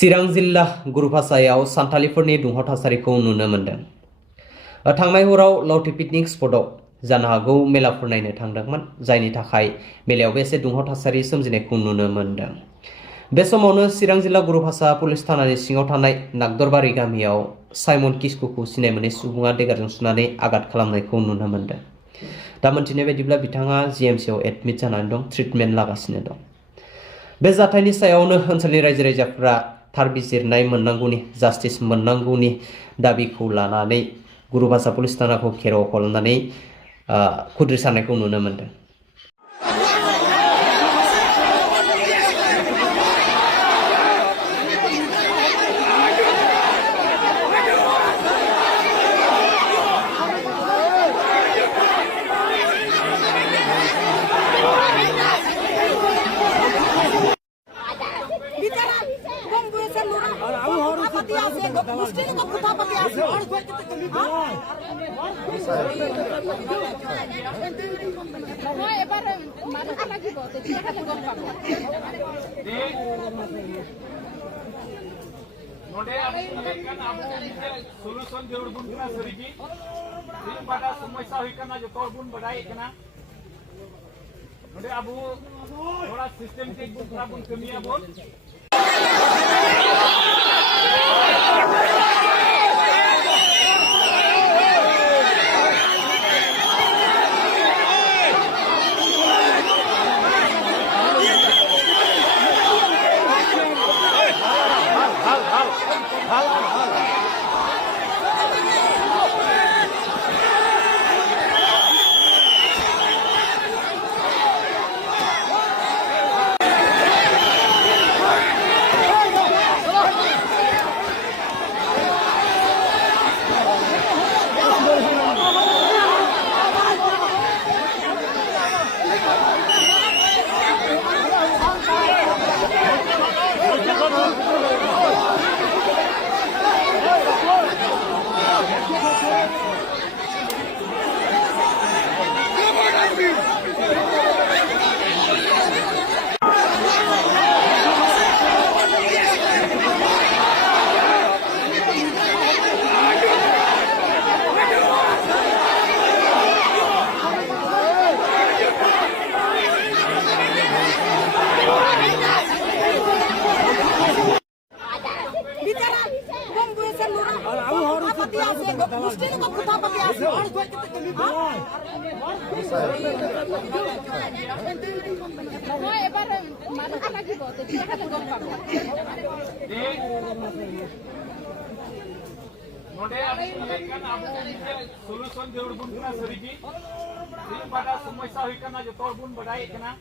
चिरां जिल्ला गुरुभाषायाव सान्थालिफोरनि दुंहाव थासारिखौ नुनो मोनदों। थांनाय हराव लावथि पिकनिक स्पटआव जानो हागौ मेलाफोर नायनो थांदोंमोन, जायनि थाखाय मेलायावबो एसे दुंहाव थासारि सोमजिनायखौ नुनो मोनदों। बे समावनो चिरां जिल्ला गुरुभाषा पुलिस थानानि सिङाव थानाय नागदरबारि गामियाव साइमन किस्कुखौ सिनाय मोनै सुबुङा देगारजों सुनानै आघात खालामनायखौ नुनो मोनदों। दा मोनथिनाय बायदिब्ला बिथाङा जीएमसीआव एडमिट जानानै दं, ट्रिटमेन्ट लागासिनो दं। बे जाथायनि सायावनो ओनसोलनि रायजो राजाफ्रा थार बिजिरनाय मोननांगौनि, जास्टिस मोननांगौनि दाबिखौ लानानै गुरुभाषा पुलिस थानाखौ घेराव खालामनानै खुद्रि सारनायखौ नुनो मोनदों। solution jauh pun kena serigi, ini pada semasa hikana jauh pun badai kena. Nanti abu orang sistem tik pun pun kemia pun. Solution jauh pun kena serigi, ini pada semasa hikana jauh pun badai kena.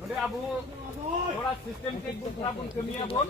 Nanti abu orang sistem tik pun pun kemia pun.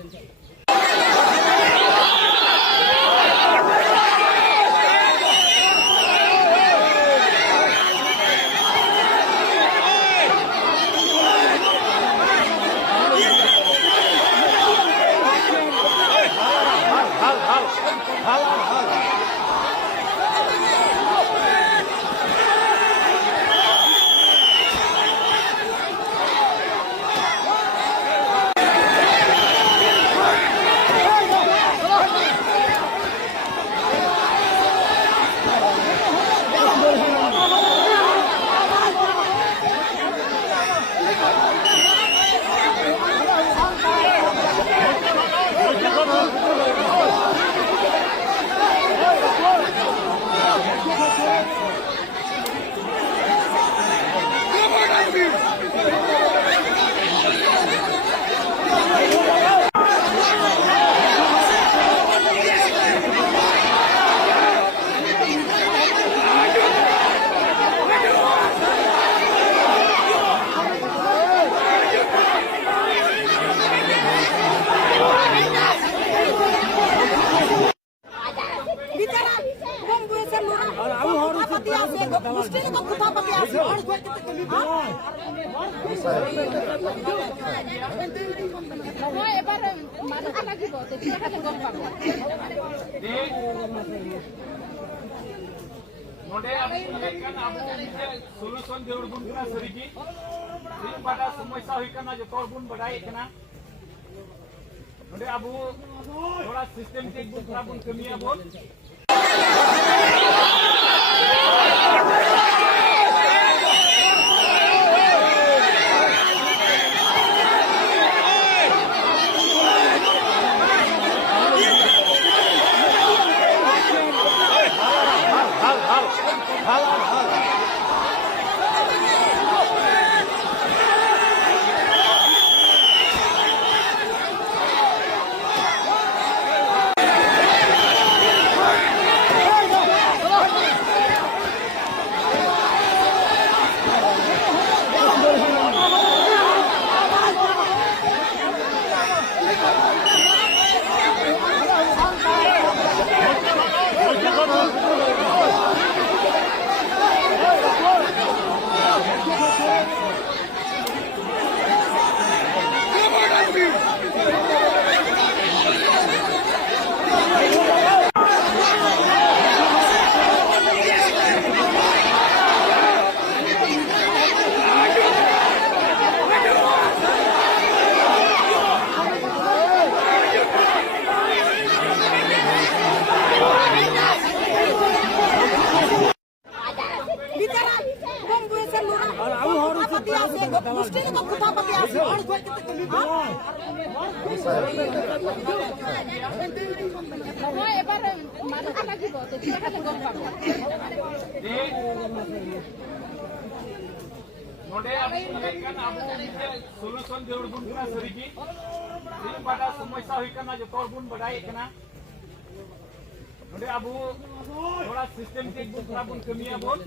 Solution jauh pun kena serigi, ini pada semasa hikana jauh pun badai kena. नोंडे Abu थोड़ा systematic बुथ्रा बुन कमिया बुन नोंडे Abu मेनkan Abu solution जरूर बुन कना सरीगी इन बादा समस्या हुई कना जो तोर बुन बडाई कना नोंडे आबू थोड़ा सिस्टेमेटिक बुथ्रा बुन कमिया बुन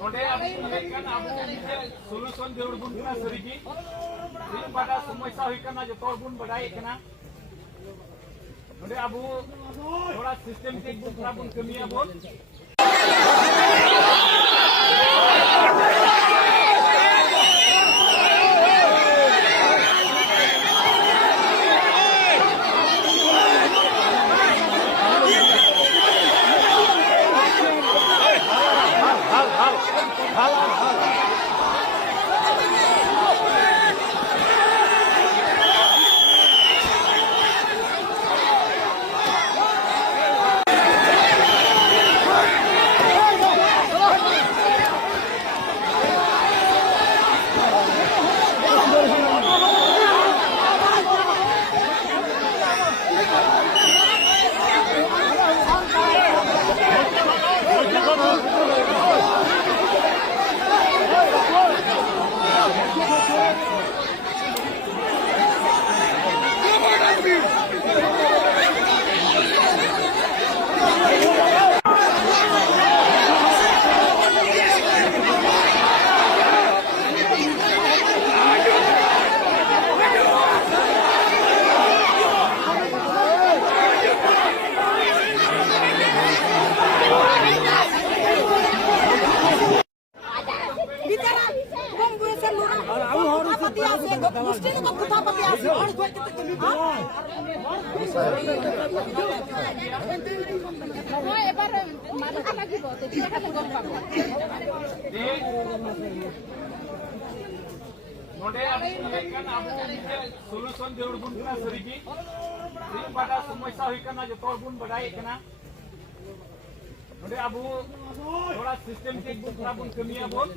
नोंडे आबू मेनkan आबू सॉल्यूशन जरूर बुन कना सरीगी इन बादा समस्या हुई कना जो तोर बुन बडाई कना नोंडे आबू थोड़ा सिस्टेमेटिक बुथ्रा बुन कमिया बुन Hoy ebar mana lagi bo, jadi kan gom papo. Node abu kan abu solution देवर बुन कना सरigi ini pada समस्या हुई करना जो तोड़ बुन बढ़ाई करना नोडे abu थोड़ा सिस्टम के बुन थोड़ा बुन कमिया बुन